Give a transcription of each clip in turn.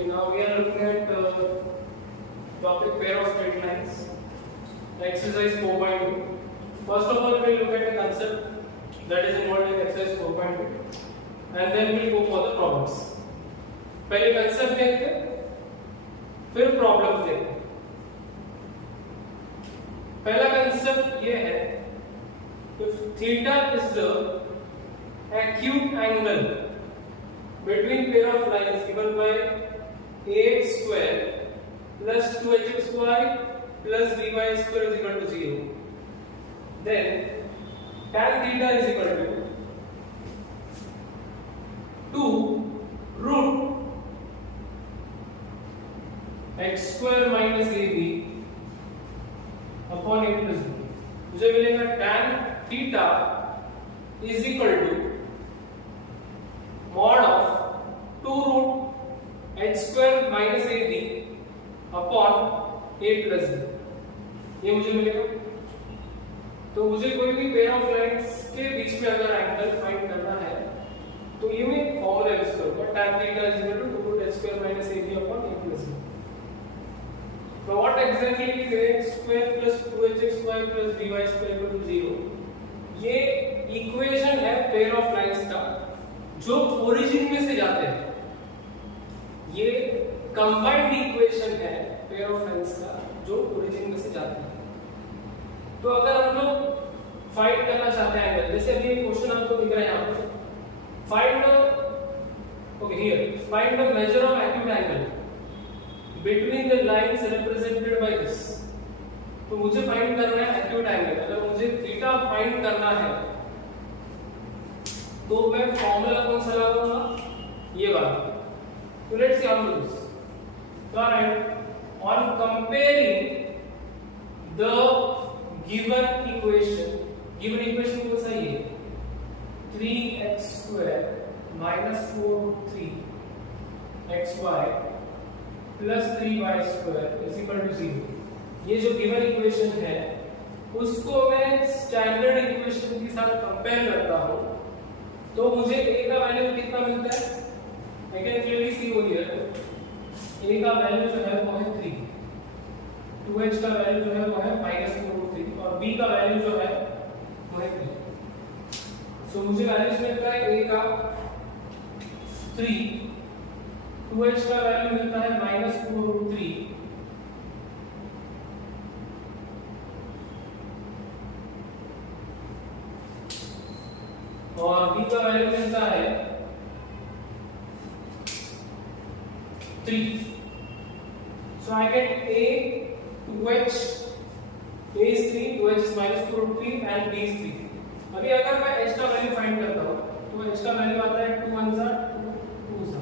Okay, now we are looking at topic pair of straight lines. Exercise 4.2. First of all, we will look at the concept that is involved in exercise 4.2, and then we will go for the problems. पहले concept देखते हैं, फिर problems देखते हैं. पहला concept ये है, if theta is the acute angle between pair of lines given by ax square plus 2hxy plus by square is equal to 0, then tan theta is equal to 2 root x square minus ab upon a plus b. मुझे मिलेगा tan theta is equal to mod of 2 root h square minus ab upon a plus b. ये मुझे मिलेगा. तो मुझे कोई भी pair of lines के बीच में अगर एंगल फाइंड करना है तो ये मैं फॉर्मूला यूज करूंगा tan theta is equal to 2 root h square minus ab upon a plus b. So what exactly is x square plus 2hxy plus by square equal to 0? ये equation है pair of lines का जो origin में से जाते हैं. ये combined equation है पेयर ऑफ लाइंस का जो ओरिजिन में से जाते हैं. तो अगर हम लोग फाइंड करना चाहते हैं एंगल, जैसे अभी एक क्वेश्चन आपको दिख रहा है यहां पर, find okay here find the measure of acute angle between the lines represented by this. तो मुझे फाइंड करना है एक्यूट एंगल. अगर मुझे थीटा फाइंड करना है तो मैं फॉर्मूला कौन सा लगाऊंगा, ये वाला. तो let's see how to do this. On comparing the given equation कौन सा है, 3x square minus 4-3xy plus 3y square is equal to 0. ये जो गिवन इक्वेशन है उसको मैं स्टैंडर्ड इक्वेशन के साथ कंपेयर करता हूं तो मुझे a का वैल्यू कितना मिलता है. I can clearly see over here a का वैल्यू जो है वो है 3, 2h का वैल्यू जो है वो है -4/3 और b का वैल्यू जो है वो है 3. सो मुझे वैल्यूज मिलता है a का 3, 2h का वैल्यू मिलता है -4/3 और b का वैल्यू मिलता है 3. So I get a 2h, a is 3, 2h is -4/3 and b is 3. अभी अगर मैं h का वैल्यू फाइंड करता हूं तो h का वैल्यू आता है 2 1 2 2.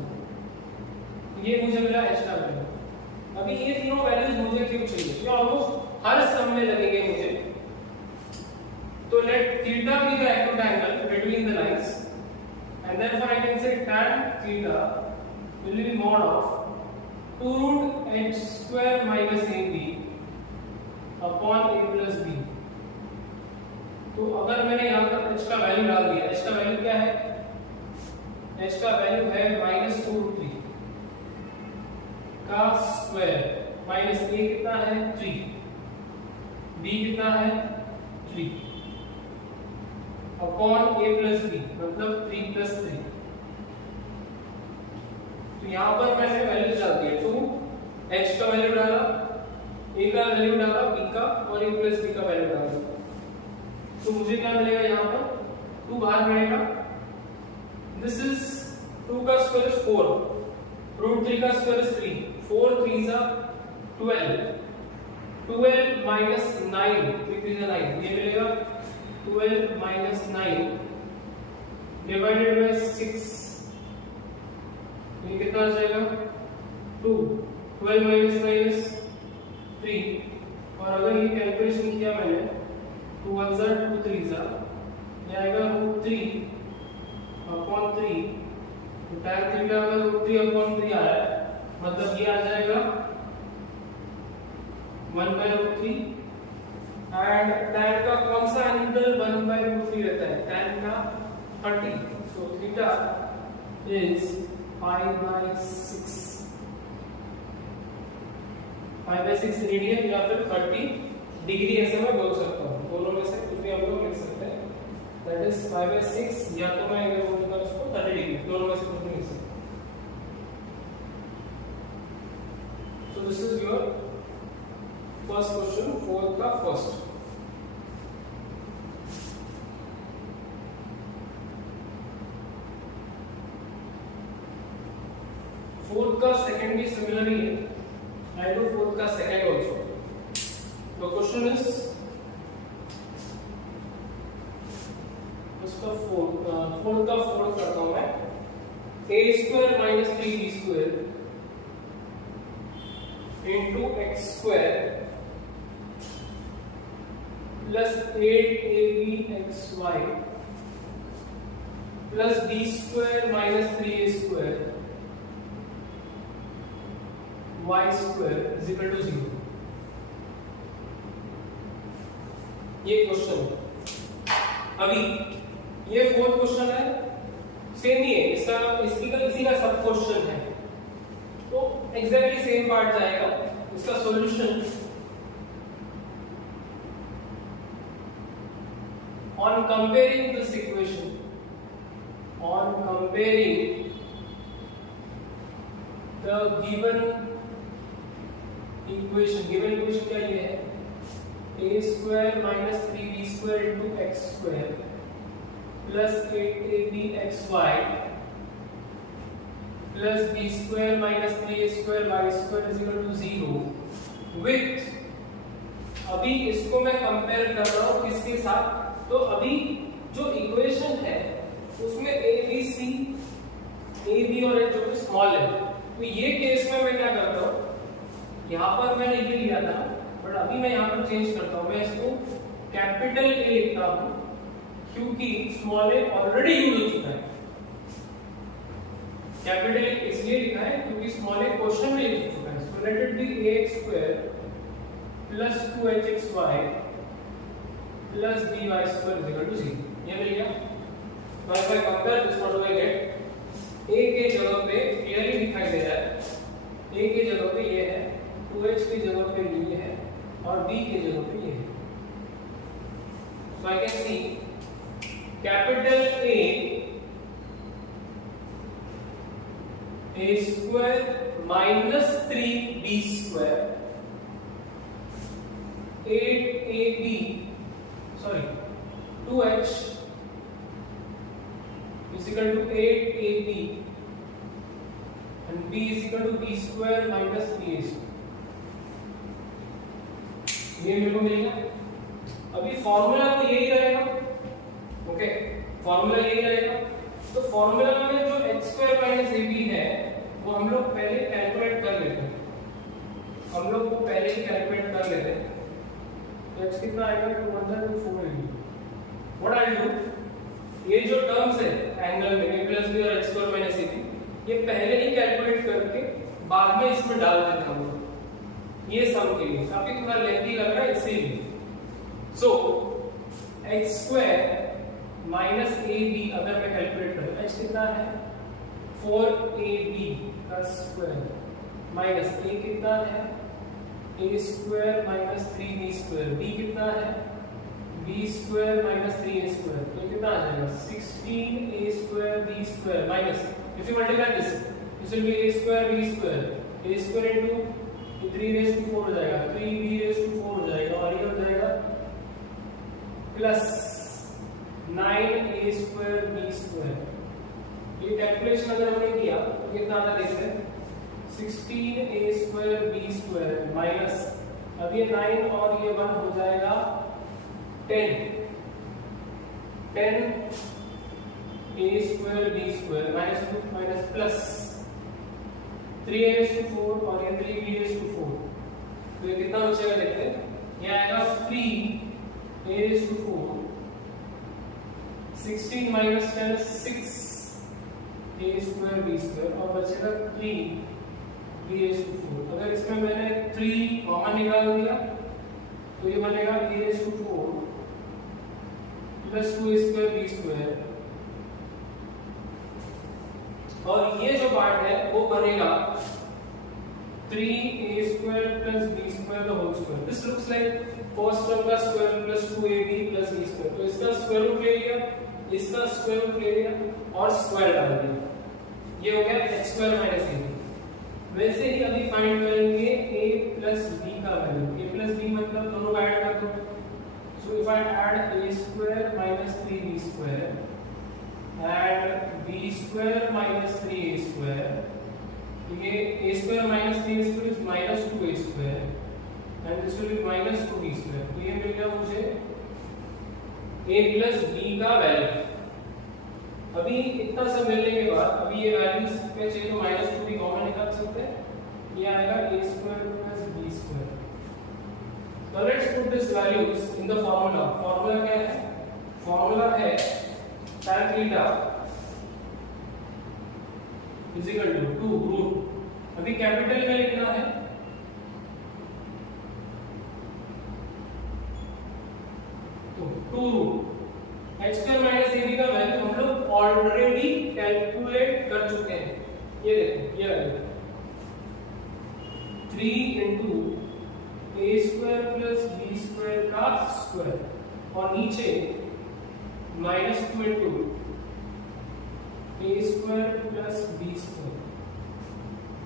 ये मुझे मिला h का वैल्यू. अभी ये तीनों वैल्यूज मुझे क्यों चाहिए, ये ऑलमोस्ट हर सम में लगेंगे मुझे. तो let theta be the acute angle between the lines and therefore I can say tan theta will be mod of 2 root h square minus ab upon a plus b. तो अगर मैंने यहाँ पर h का वैल्यू डाल दिया, h का value क्या है, h का वैल्यू है -4/3 का स्क्वायर माइनस a कितना है 3, b कितना है 3 अपॉन a प्लस b मतलब 3 प्लस 3. तो यहाँ पर मैंने वैल्यू डाल दिया 2, h का वैल्यू डाला, a का वैल्यू डाला, b का और a प्लस b का वैल्यू डाला. तो मुझे क्या मिलेगा, यहाँ पर 2 बाहर मिलेगा. दिस इज 2 का स्क्वायर इज 4, रूट 3 का स्क्वायर इज 3, 4 3 जा 12, 12 minus 9, 3 3 जा 9, ये मिलेगा 12 minus 9 divided by 6. ये कितना आ जाएगा 2, 12 minus minus 3. और अगर ये कैलकुलेशन किया मैंने 2 1 जा 2 3 जा, ये आएगा √3 upon 3. तो tan थीटा अगर √3 upon 3 आ रहा है मतलब ये आ जाएगा 1/√3 एंड tan का कौन सा एंगल 1/√3 रहता है, tan का 30. So theta is pi by 6 5/6 radian या फिर 30 डिग्री ऐसे मैं बोल सकता हूँ, दोनों में से कुछ भी हम लोग लिख सकते हैं। दैट इज 5/6 या तो मैं अगर बोलूंगा उसको 30 डिग्री, दोनों में से कुछ भी लिख सकते हैं। So this is your first question, 4th का first. Fourth का second भी similar ही है. I do fourth का second also. The question is उसका fourth का fourth करता हूँ मैं. A square minus 3b square into x square plus 8abxy plus b square minus 3a square y square is equal to 0. ये question है। अभी ये फोर्थ क्वेश्चन है, सेम ही है, इसी का सब क्वेश्चन है, तो एग्जैक्टली सेम पार्ट जाएगा। इसका solution on comparing this equation, on comparing the given equation क्या ये है, a square minus 3b square into x square plus 8abxy plus b square minus 3a square y square is equal to 0 with, अभी इसको मैं compare कर रहा हूँ किसके साथ, तो अभी जो इक्वेशन है उसमें a b और h जो कि स्मॉल है, तो ये केस में मैं क्या करता हूँ, यहाँ पर मैंने ये लिया था बट अभी मैं यहाँ पर चेंज करता हूँ, मैं इसको कैपिटल A लिखता हूँ क्योंकि स्मॉल a ऑलरेडी यूज हो चुका है। कैपिटल A इसलिए लिखा है क्योंकि स्मॉल a क्वेश्चन में यूज हो चुका है। So let it be ax square plus 2hxy plus by square is equal to 0. ये मिल गया। तो if I compare this, what do I get? a के जगह पे क्लियरली दिखाई दे रहा है, a के जगह पे ये है, 2h की जगह पे ये है और b की जगह पे ये है। So I can see capital A square minus 3b square 2h is equal to 8ab and b is equal to b square minus 3a square. ये मेरे को मिलेगा। अभी फॉर्मूला तो यही रहेगा, ओके, फॉर्मूला यही रहेगा। तो फॉर्मूला में जो x square minus ab है वो हम लोग पहले कैलकुलेट कर लेते हैं, हम लोग वो पहले ही कैलकुलेट कर लेते हैं। तो x कितना आएगा, 214ab। व्हाट आई डू, ये जो टर्म्स है एंगल में a plus b और x square minus ab, ये पहले ही कैलकुलेट करके बाद में इसमें डाल देते हैं हम लोग, ये सम के लिए काफी थोड़ा लेंथी लग रहा है इसीलिए। सो x square minus ab अगर मैं कैलकुलेट करूं, h कितना है 4ab का स्क्वायर माइनस a कितना है a square minus 3b square, b कितना है b square minus 3a square, तो कितना आ जाएगा 16a square b square minus, if you multiply this will be a square b square, a square into 3 raised to 4 हो जाएगा, 3b raised to 4 हो जाएगा और ये हो जाएगा plus 9a square b square। ये कैलकुलेशन अगर हमने किया तो कितना आता देखते हैं 16a square b square minus, अब ये 9 और ये 1 हो जाएगा 10 a square b square minus 2 minus plus 3a raised to 4 और ये 3b raised to 4, तो ये कितना बचेगा देखते हैं, ये आएगा 3a raised to 4, 16 minus 10 is 6a square b square और बचेगा 3b raised to 4। अगर इसमें मैंने 3 कॉमन निकाल दिया तो ये बनेगा a raised to 4 plus 2a square b square, और ये जो पार्ट है वो बनेगा 3a² plus b² the whole square. This looks like first term का square plus 2ab plus b²। तो इसका स्क्वायर रूट ले लिया, इसका स्क्वायर रूट ले लिया और स्क्वायर डाल दिया, ये हो गया x² - ab। वैसे ही अभी फाइंड करेंगे a plus b का वैल्यू। a plus b मतलब दोनों का ऐड कर दो। So if I add a² - 3b² and b² - 3a², ये a² - 3a² is -2a² and this will be -2b²। तो ये मिल गया मुझे a plus b का वैल्यू। अभी इतना सब मिलने के बाद अभी ये वैल्यूज पे चाहिए तो -2b कॉमन निकाल सकते हैं, ये आएगा a² plus b²। Now let's put this values in the formula। Formula क्या है? फॉर्मूला है tan थीटा = 2 रूट, अभी कैपिटल में लिखना है तो 2 रूट x² - ab का वैल्यू हम लोग ऑलरेडी कैलकुलेट कर चुके हैं। ये देखो ये value 3 into a² plus b² का स्क्वायर और नीचे -2 into a² plus b²।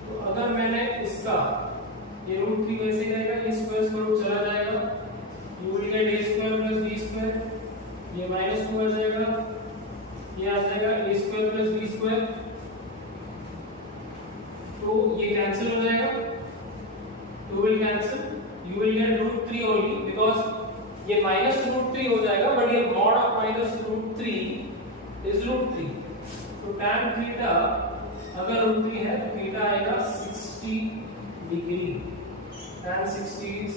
तो अगर मैंने इसका ये √3 कैसे जाएगा, ये स्क्वायर रूट चला जाएगा, you will get a² plus b², ये -2 आ जाएगा, ये आ जाएगा a² plus b²। तो ये कैंसिल हो जाएगा, 2 will cancel, you will get √3 only because ये -√3 हो जाएगा, बट ये mod of -√3 is √3। तो tan थीटा अगर √3 है तो थीटा आएगा 60 डिग्री, tan 60।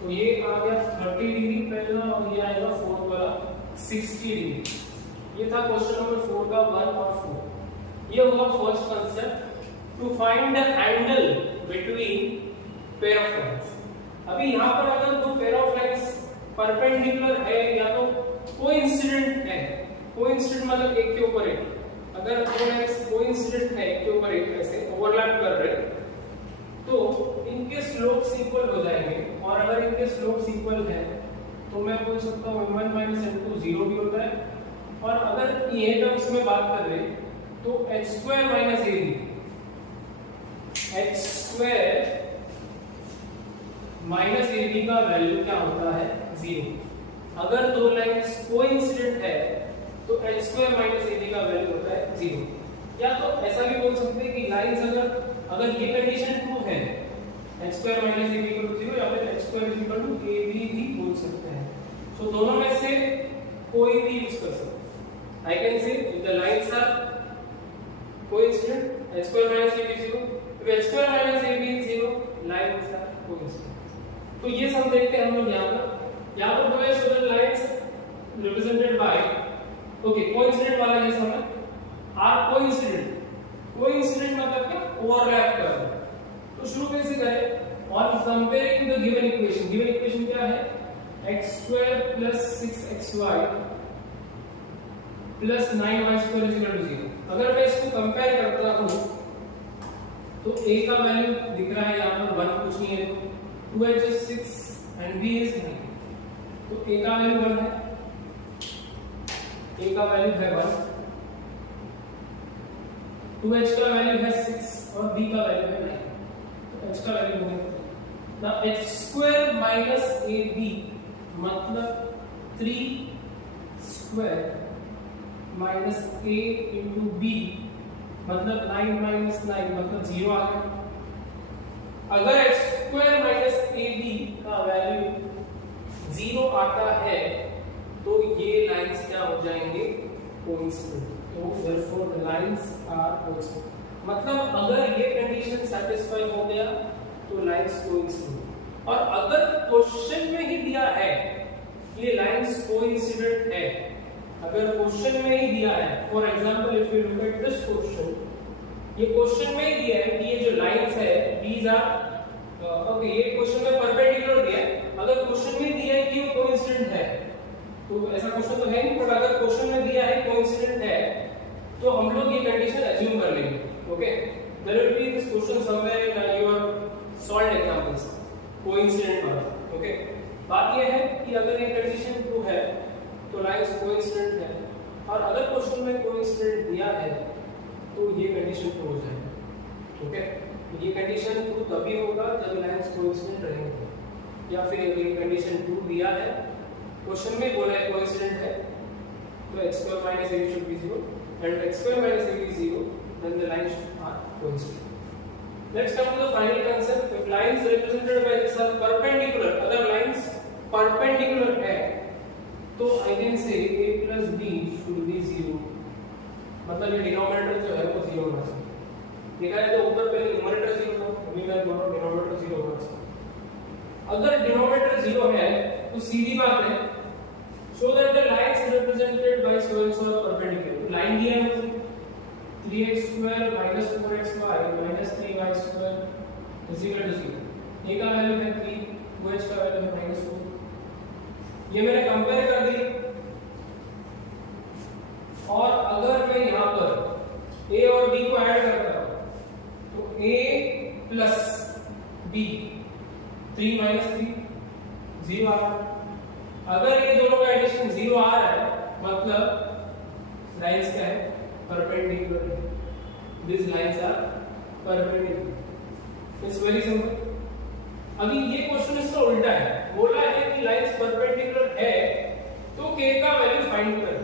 तो ये आ गया 30 डिग्री पहला और ये आएगा 4 वाला 60 डिग्री। ये था क्वेश्चन नंबर 4 का 1 और 4। ये होगा first concept to find the angle between pair of lines. अभी यहाँ पर अगर दो पेयर ऑफ लाइंस परपेंडिकुलर है या तो कोइंसिडेंट है, कोइंसिडेंट मतलब एक के ऊपर एक, अगर दो लाइंस कोइंसिडेंट है एक के ऊपर एक ऐसे ओवरलैप कर रहे तो इनके स्लोप्स इक्वल हो जाएंगे, और अगर इनके स्लोप्स इक्वल है तो मैं बोल सकता हूं m1 - m2 0 भी होता है। और अगर ये टर्म्स में बात कर रहे तो h² - ab, h² - ab का वैल्यू क्या होता है 0। अगर दो लाइंस कोइंसिडेंट है तो h² - ab का वैल्यू होता है 0। या तो ऐसा भी बोल सकते हैं कि लाइंस अगर ये कंडीशन ट्रू है h² - ab = 0 या फिर h² = ab भी बोल सकते हैं। सो दोनों में से कोई भी यूज कर सकते हैं। I can say if the lines are coincident h² - ab 0, if h² - ab is 0 lines are coincident. तो ये सब देखते हैं हम लोग यहां पर दो है lines represented by okay coincident वाला ये समझ आर कोइंसिडेंट। कोइंसिडेंट मतलब क्या, ओवरलैप कर रहे हैं। तो शुरू कैसे करें, on comparing the given equation. Given equation क्या है, x² plus 6xy plus 9y² is equal to 0। अगर मैं इसको कंपेयर करता हूं तो a का वैल्यू दिख रहा है यहां पर 1 कुछ नहीं है, 2h is 6 and b is 9। तो a का वैल्यू 1 है, a का वैल्यू है 1, 2h का वैल्यू है 6 और b का वैल्यू है 9। तो h का वैल्यू है ना h² - ab मतलब 3² - a into b मतलब 9 - 9 मतलब 0 आ गया। अगर h² - ab का वैल्यू 0 आता है तो ये लाइंस क्या हो जाएंगे, कोइंसिडेंट। तो therefore the lines are coincident। मतलब अगर ये कंडीशन सैटिस्फाई हो गया तो लाइंस कोइंसिडेंट। और अगर क्वेश्चन में ही दिया है ये लाइंस कोइंसिडेंट है, अगर क्वेश्चन में ही दिया है, for example if you look at this question, ये क्वेश्चन में ही दिया है कि ये जो लाइंस है दीज आर ओके, ये क्वेश्चन में परपेंडिकुलर दिया है। अगर क्वेश्चन में दिया है कि वो कोइंसिडेंट है तो ऐसा क्वेश्चन तो है नहीं, बट अगर क्वेश्चन में दिया है कोइंसिडेंट है तो हम लोग ये कंडीशन अज्यूम कर लेंगे। Okay, there will be this question somewhere in your solved examples coincident वाला. ओके, बात ये है कि अगर ये कंडीशन ट्रू है तो लाइंस कोइंसिडेंट है, और अगर क्वेश्चन में कोइंसिडेंट दिया है तो ये कंडीशन ट्रू हो जाएगी. ओके, ये कंडीशन ट्रू तभी होगा जब लाइंस कोइंसिडेंट रहेंगे, या फिर अगर ये कंडीशन ट्रू दिया है, क्वेश्चन में बोला है कोइंसिडेंट है, तो x square minus ab should be 0, and x square minus ab is 0, then the lines are coincident. Let's come to the final concept. If lines represented by this are perpendicular, अगर lines perpendicular है, तो I can say a plus b should be 0. मतलब ये denominator जो है वो 0 होना चाहिए. देखा है तो ऊपर पहले न्यूमरेटर 0 था, अभी मैं बोल रहा हूँ डिनोमिनेटर 0 होना चाहिए. अगर डिनोमिनेटर 0 है तो सीधी बात है, show that the lines represented by so and so are perpendicular. Line दिया है 3x square minus 4xy minus 3y square is equal to 0. a का वैल्यू है 3, 2h का वैल्यू है -4. ये मैंने कंपेयर कर दी, और अगर मैं यहाँ पर a और b को ऐड करता हूँ तो a plus b 3 minus 3 0 आ रहा है. अगर ये दोनों का एडिशन 0 आ रहा है मतलब लाइंस क्या है, परपेंडिकुलर है. This lines are perpendicular. It's very simple. अभी ये क्वेश्चन इसका उल्टा है, बोला है कि लाइंस परपेंडिकुलर है तो k का वैल्यू फाइंड कर.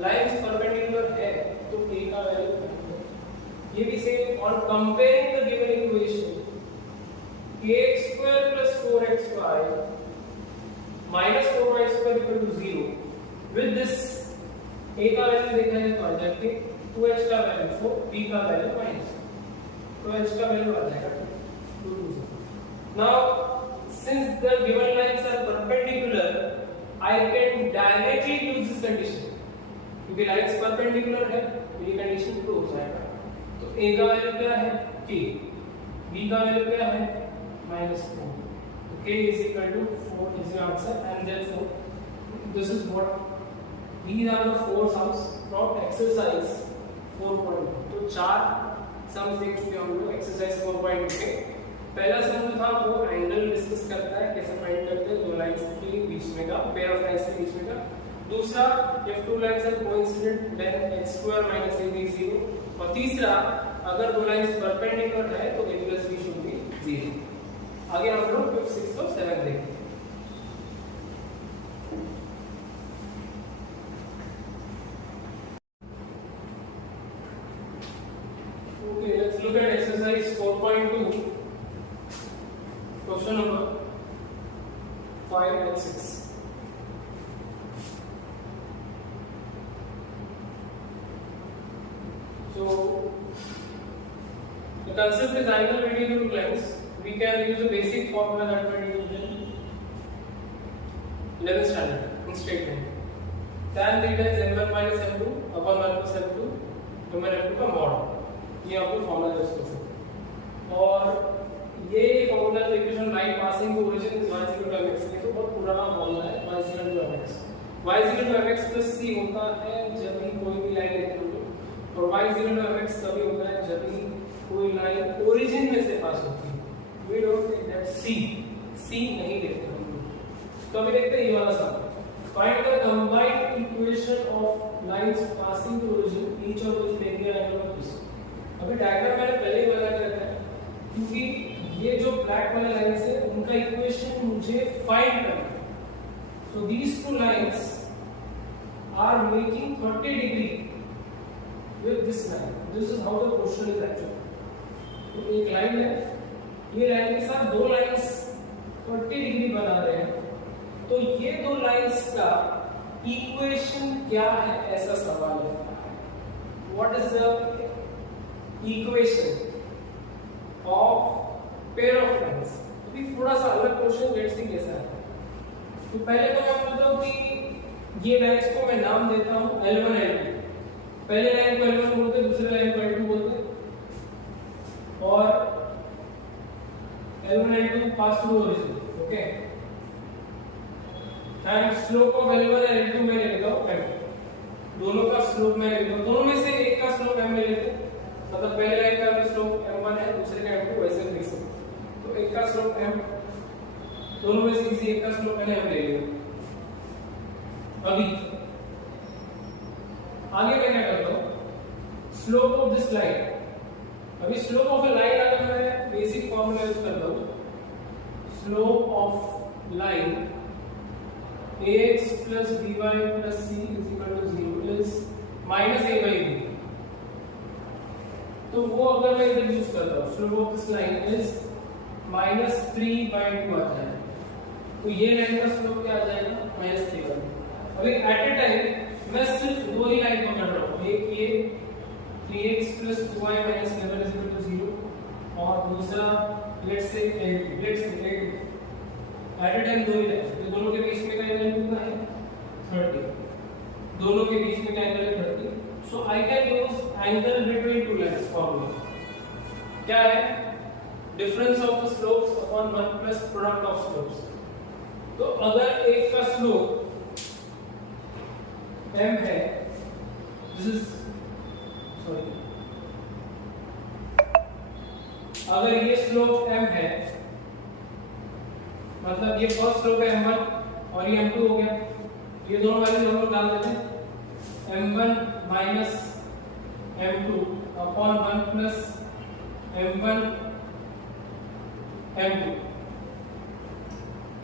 लाइंस परपेंडिकुलर है तो k का वैल्यू फाइंड कर. ये भी सेम. और comparing the given equation kx square plus 4xy minus 4y square equal to 0 with this a का वैल्यू देखा है तो आ जाएगा 2h का वैल्यू 4, b का वैल्यू -, तो h का वैल्यू आ जाएगा 2. Now since the given lines are perpendicular I can directly use this condition. क्योंकि लाइंस परपेंडिकुलर है तो ये कंडीशन ट्रू हो जाएगा. तो a का वैल्यू क्या है k, b का वैल्यू क्या है -4. k is equal to 4 is the answer, and therefore this is what these are the 4 sums from exercise 4.2. तो 4 सम्स देख चुके हम लोग एक्सरसाइज 4.2 के. पहला सम जो था वो एंगल डिस्कस करता है, कैसे फाइंड करते हैं दो लाइंस के बीच में का, पेयर ऑफ लाइंस के बीच में का. दूसरा if two lines are coincident then x square minus ab is 0. और तीसरा अगर दो लाइंस परपेंडिकुलर है तो a plus b should be 0. आगे हम लोग 5th 6th और 7th देखेंगे. Okay, let's look at exercise 4.2. Question number 5 and 6. So the concept is angle between two lines. We can use a basic formula that we used in 11th standard in straight line. Tan theta is n1 minus n2 upon 1 plus n2 n1 n2 का mod. ये आप लोग formula use कर सकते हैं. और ये formula जो equation line passing to origin is y equal to mx, ये तो बहुत पुराना फॉर्मूला है. y equal to mx, y equal to mx plus c होता है जब भी कोई भी लाइन लेते हैं, और y इक्वल टू mx तभी होता है जब भी कोई लाइन ओरिजिन में से पास होती है. We don't take that C नहीं लेते हम लोग. तो अभी देखते हैं ये वाला सम. Find the combined equation of lines passing through origin, each of which linear angle of this. अभी डायग्राम मैंने पहले ही बना के रखा है क्योंकि ये जो ब्लैक वाले लाइंस है उनका इक्वेशन मुझे फाइंड करना है. So these two lines are making 30 degree with this line. This is how the question is actually. तो एक लाइन है, ये लाइन के साथ दो लाइंस 30 डिग्री बना रहे हैं, तो ये दो लाइंस का इक्वेशन क्या है ऐसा सवाल है. What is the equation of pair of lines. अभी थोड़ा सा अलग क्वेश्चन, लेट्स सी कैसा है. तो पहले तो मैं बोलता हूं कि ये लाइंस को मैं नाम देता हूं L1 L2. पहले लाइन को L1 बोलते हैं, दूसरे लाइन को L2 बोलते हैं. और L1 L2 pass through origin. Okay, and slope of L1 and L2 मैं लेता हूँ m. दोनों का स्लोप मैं लेता हूँ, दोनों में से एक का स्लोप m ले लेते हैं. मतलब पहले लाइन का हमने ले लिया। अभी आगे मैं क्या करता हूँ, स्लोप ऑफ दिस लाइन। अभी स्लोप ऑफ अ लाइन अगर मैं बेसिक फॉर्मूला यूज करता हूँ, slope of line ax plus by plus c is equal to 0 is minus a by b। तो वो अगर मैं इधर यूज करता हूँ, slope of this line is -3/2 आता है, तो ये लाइन का स्लोप क्या आ जाएगा, -3/2। अभी एट ए टाइम मैं सिर्फ दो ही लाइन पकड़ रहा हूँ, एक ये 3x plus 2y minus 11 is equal to 0 और दूसरा let's say eight A time दो ही लाइन, तो दोनों के बीच में का एंगल कितना है 30, दोनों के बीच में का एंगल है 30। So I can use angle between two lines formula. क्या है, difference of the slopes upon 1 plus product of slopes. तो अगर एक का स्लोप m है, दिस इज सॉरी, अगर ये स्लोप m है, मतलब ये फर्स्ट स्लोप है m1 और ये m2 हो गया, ये दोनों वैल्यू हम लोग डाल देते हैं, m1 minus m2 upon 1 plus m1 m2,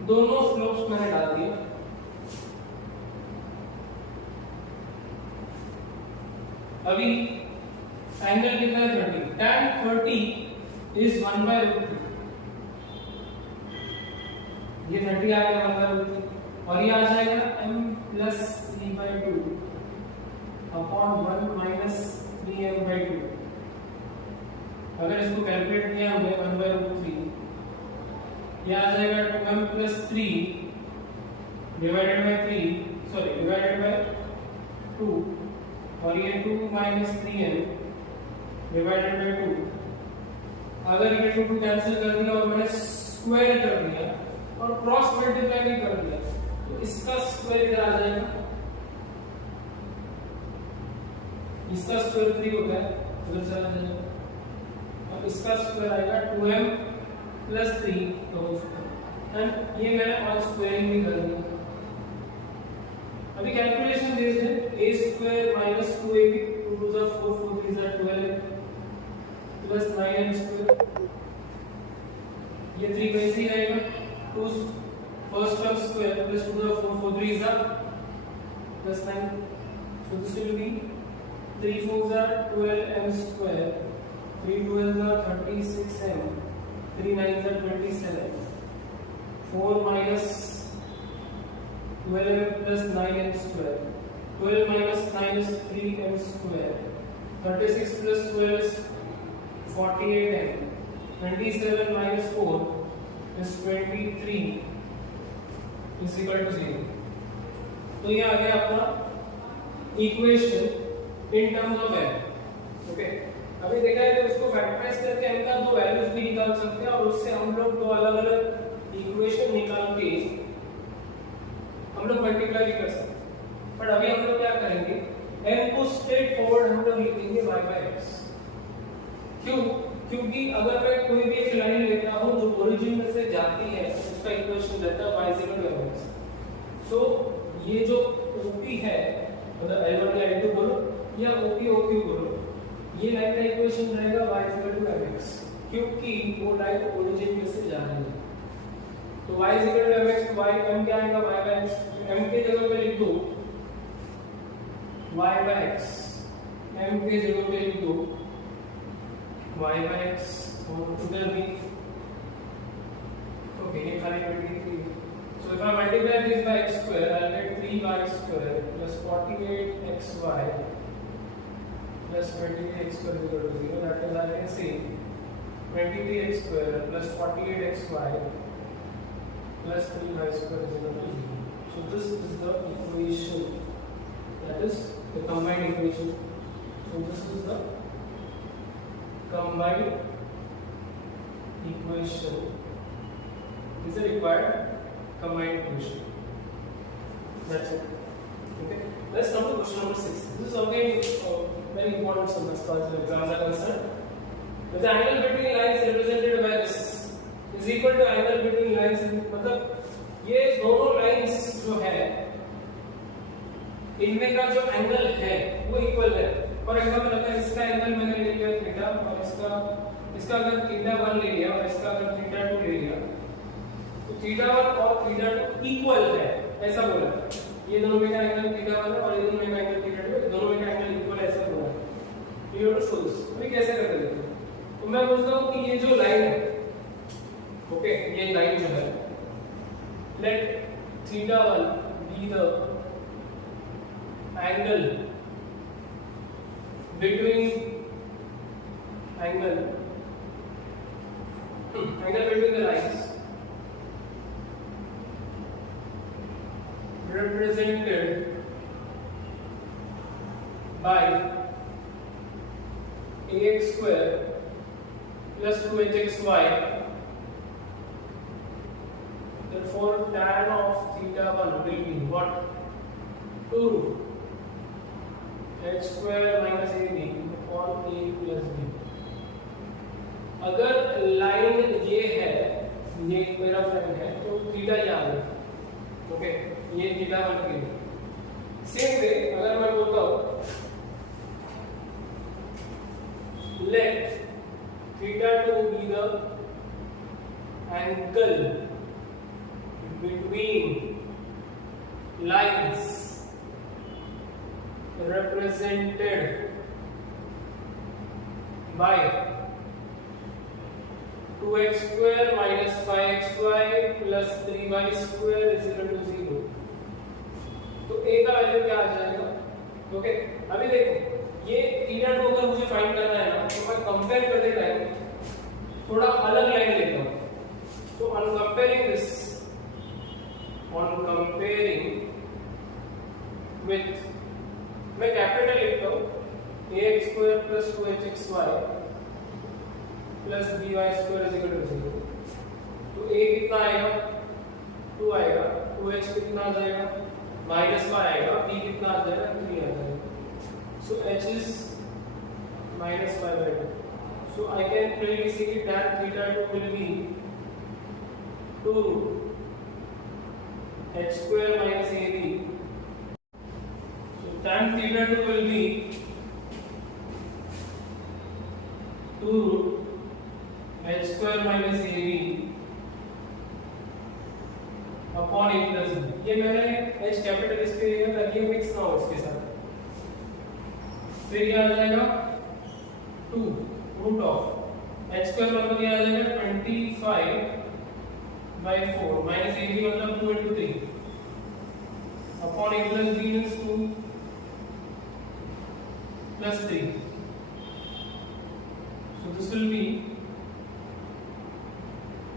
दोनों स्लोप्स मैंने डाल दिए। अभी एंगल कितना है 30, tan 30 is 1/√3, ये 30 आ गया 1/√3 और ये आ जाएगा m plus 3/2 upon 1 minus 3m/2। अगर इसको कैलकुलेट किया हमने 1/√3, ये आ जाएगा 2m plus 3 डिवाइडेड बाय 2 और ये 2 minus 3m डिवाइडेड बाय 2। अगर ये 2 कैंसिल कर दिया और मैंने स्क्वायर कर दिया और क्रॉस मल्टीप्लाई भी कर दिया, तो इसका स्क्वायर इधर आ जाएगा, इसका स्क्वायर 3 होता है, उधर चला जाएगा, और इसका स्क्वायर आएगा 2m plus 3 तो एंड ये मैंने ऑन स्क्वायरिंग भी कर दिया। अभी कैलकुलेशन बेस्ड है, a square minus 2ab 2 to the 4 4 3 are 12 plus 9m square, ये 3 कैसे ही रहेगा, 2 first term square plus 2 to the 4 4 3 are plus 9, so this will be 3 4s are 12m square, 3 12s are 36m, 3 9s are 27, 4 minus 12m plus 9m square, 12 minus 9 is 3m square, 36 plus 12 is 48m, 27 minus 4 is 23 is equal to 0। तो ये आ गया अपना equation in terms of m। Okay, अभी देखा है कि उसको factorise करके m का दो वैल्यूज भी निकाल सकते हैं और उससे हम लोग दो अलग-अलग इक्वेशन निकाल के हम लोग मल्टीप्लाई भी कर सकते हैं। बट अभी हम लोग क्या करेंगे, m को स्ट्रेट फॉरवर्ड हम लोग लिखेंगे y/x। क्यों? क्योंकि अगर मैं कोई भी एक लाइन लेता हूं जो ओरिजिन में से जाती है, उसका इक्वेशन रहता है y = mx। सो ये जो OP है, मतलब L1 या L2 बोलो या OP OQ बोलो, ये लाइन का इक्वेशन रहेगा y = mx, क्योंकि वो लाइन ओरिजिन में से जा रही है। तो y = mx, y m क्या आएगा y/x, m के जगह पे लिख दो y/x, m के जगह पे लिख दो y/x और उधर भी ओके, ये खाली 23। So if I multiply this by x square, I'll get 3y square plus 48xy plus 23x square is equal to 0. That is, I can say 23x square plus 48xy plus 3y square is equal to 0. So this is the equation, that is the combined equation. So this is the combined equation, is the required combined equation. That's it. Okay. Let's come to question number 6. This is again very important sum as far as exams are concerned. If the angle between lines represented by this is equal to angle between lines, मतलब ये दोनों lines जो है इनमें का जो angle है वो इक्वल है। फॉर एग्जांपल अगर इसका एंगल मैंने ले लिया थीटा और इसका अगर थीटा 1 ले लिया और इसका अगर थीटा 2 ले लिया तो थीटा 1 और थीटा 2 इक्वल है, ऐसा बोला। ये दोनों में का एंगल थीटा 1 है और ये दोनों में का एंगल थीटा 2 है, दोनों में का एंगल इक्वल है, ऐसा बोला। You have to show this. अभी कैसे करते हैं? तो मैं बोलता हूं कि ये जो लाइन है, ओके, ये लाइन जो है, let theta 1 be the angle between angle between the lines represented by ax square plus 2hxy. Therefore tan of theta 1 will be what? 2 h square minus ab upon a plus b. अगर line ये है, ये मेरा friend है, तो theta ये आ गया, okay, ये थीटा 1 के लिए। सेम वे अगर मैं बोलता हूँ let theta 2 be the angle between lines represented by 2x square minus 5xy plus 3y square is equal to 0। तो a का वैल्यू क्या आ जाएगा? ओके, अभी देखो, ये थीटा 2 अगर मुझे फाइंड करना है ना, तो मैं कंपेयर करते टाइम थोड़ा अलग लाइन लेता हूँ। तो on comparing this, on comparing with, मैं कैपिटल लिखता हूँ ax square plus 2hxy plus by square is equal to 0। तो a कितना आएगा? 2 आएगा, 2h कितना आ जाएगा? -5 आएगा, b कितना आ जाएगा? 3 आ जाएगा। So h is -5/2। So I can clearly see that theta 2 will be 2 h square minus ab. So tan theta 2 will be 2 root h square minus ab upon a plus b। ये मैंने h capital इसके लिए ताकि ये mix ना हो इसके साथ। फिर ये आ जाएगा 2 root of h square मतलब ये आ जाएगा 25/4 minus ab मतलब 2 into 3 upon a plus b means 2 plus 3। So this will be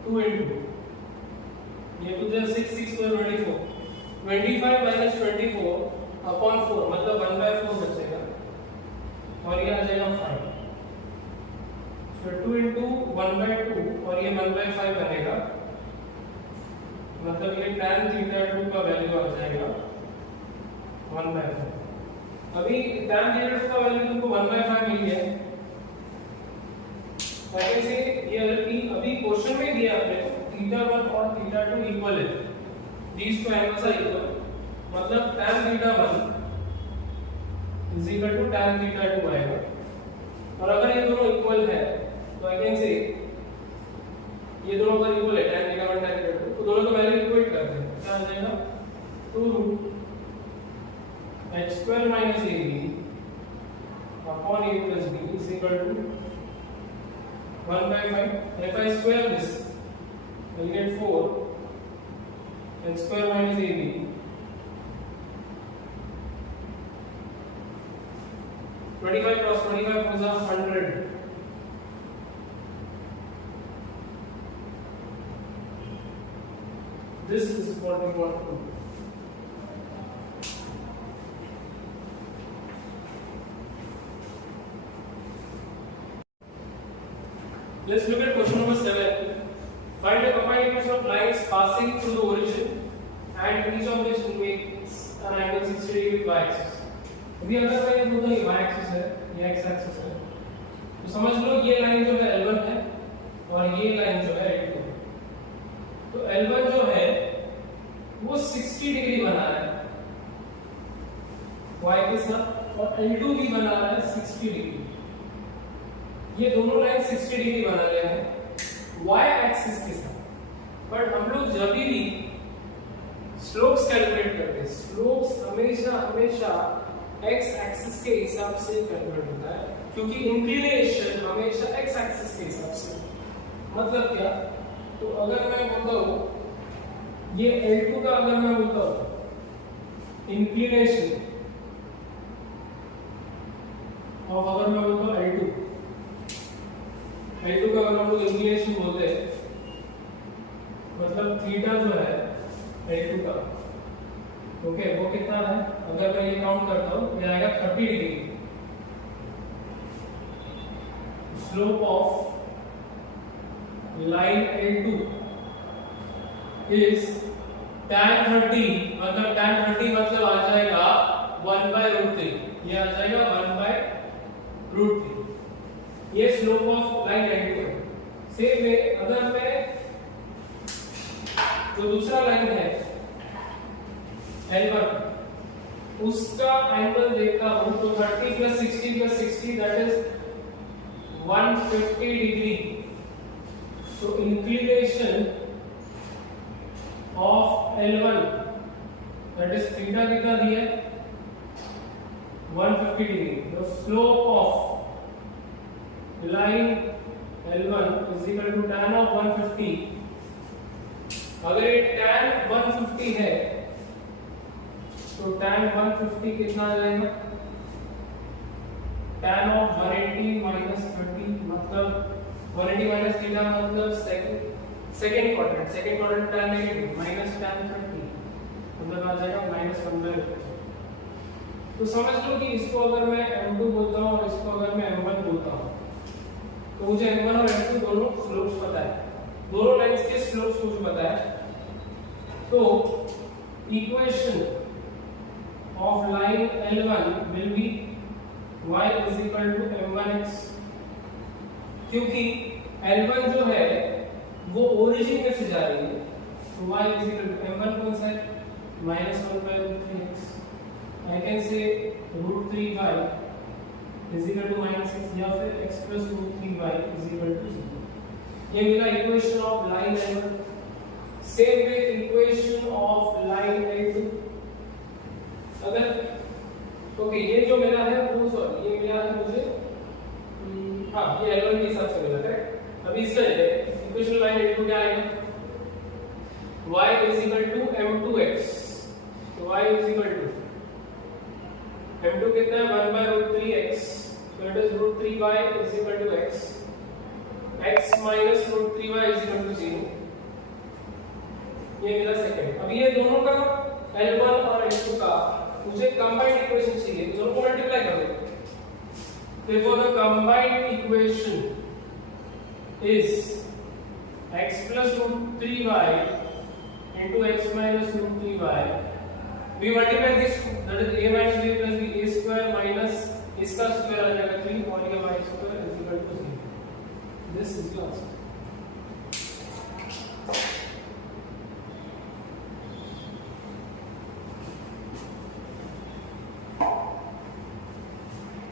2 into, ये तो just 6 6 square 24, 25 minus 24 upon 4 मतलब 1/4 बचेगा और ये आ जाएगा 5। So 2 into 1/2 और ये 1/5 बनेगा, मतलब ये tan थीटा 2 का वैल्यू आ जाएगा 1/5। अभी tan थीटा 2 का वैल्यू तुमको 1/5 मिल गया है। वैसे ये अभी क्वेश्चन में दिया आपने थीटा 1 और थीटा 2 इक्वल है, these two angles are equal, मतलब tan theta 1 is equal to tan theta 2 आएगा। और अगर ये दोनों इक्वल है तो आई कैन से ये दोनों अगर इक्वल है tan थीटा 1 tan थीटा 2, तो दोनों का वैल्यू इक्वेट करते हैं, क्या आ जाएगा? 2 root h square minus ab upon a plus b is equal to 1/5। If I square this, I will get 4 h square minus ab 25 cross 25 was 100। This is what we want to do. Let's look at question number 7. Find the combined equation of lines passing through the origin and each of which makes an angle 60 degree with y-axis। अभी अगर मैं ये बोलूँ ये y-axis है, ये x-axis है, तो समझ लो ये लाइन जो है L1 है और ये लाइन जो है L2। तो L1 जो है वो 60 डिग्री बना रहा है y के साथ, और L2 भी बना रहा है 60 डिग्री। ये दोनों लाइन 60 डिग्री बना रहे हैं y एक्सिस के साथ। बट हम लोग जब भी स्लोप्स कैलकुलेट करते हैं, स्लोप्स हमेशा x एक्सिस के हिसाब से कैलकुलेट होता है, क्योंकि इंक्लिनेशन हमेशा x एक्सिस के हिसाब से। मतलब क्या? तो अगर मैं बोलता हूं ये L2 का, अगर मैं बोलता हूं इंक्लिनेशन और अगर मैं बोलता हूं L2 का अगर हम लोग इंक्लिनेशन बोलते हैं, मतलब थीटा जो है L2 का, ओके, वो कितना है? अगर मैं ये काउंट करता हूं, ये आएगा 30 degree. Slope of line L2 is tan 30, मतलब tan 30 मतलब आ जाएगा 1/√3, ये आ जाएगा 1/√3। ये स्लोप ऑफ लाइन L2 है। सेम वे अगर मैं जो दूसरा लाइन है L1 उसका एंगल देखता हूं, तो 30 + 60 + 60 that is 150 degree. So inclination of L1 that is theta कितना दिया है? 150 degree. The slope of line L1 is equal to tan of 150। अगर ये tan 150 है तो tan 150 कितना आ जाएगा? tan of 180 minus 30 मतलब 180 minus theta मतलब second quadrant tan negative minus tan 30 मतलब आ जाएगा -1/2। तो समझ लो कि इसको अगर मैं m2 बोलता हूं और इसको अगर मैं m1 बोलता हूं, तो मुझे m1 और m2 दोनों स्लोप्स पता है, दोनों लाइंस के स्लोप्स मुझे पता है। तो equation of line L1 will be y is equal to m1x, क्योंकि L1 जो है वो ओरिजिन में से जा रही है, तो y is equal to m1 कौन सा है? -1/√3x। I can say √3y is equal to -6 या फिर x plus √3y is equal to 0। ये मेरा equation of line L1। Same way equation of line L2। अगर ओके ये जो मेरा है वो सॉरी ये मेरा है मुझे हाँ ये L1 के हिसाब से मिला करेक्ट। अभी इसका इक्वेशन लाइन L2 क्या आएगा? y is equal to m2x। तो y is equal to m2 कितना है? 1/√3x, so it is √3y is equal to x, x minus √3y is equal to 0। ये मेरा सेकंड। अब ये दोनों का L1 और L2 का मुझे कंबाइंड इक्वेशन चाहिए, तो दोनों को मल्टीप्लाई कर दो। Therefore the combined equation is x plus √3y into x minus √3y। We multiply this, that is a minus b plus b, a square minus इसका स्क्वायर आ जाएगा 3 और ये y square is equal to 0। This is the answer।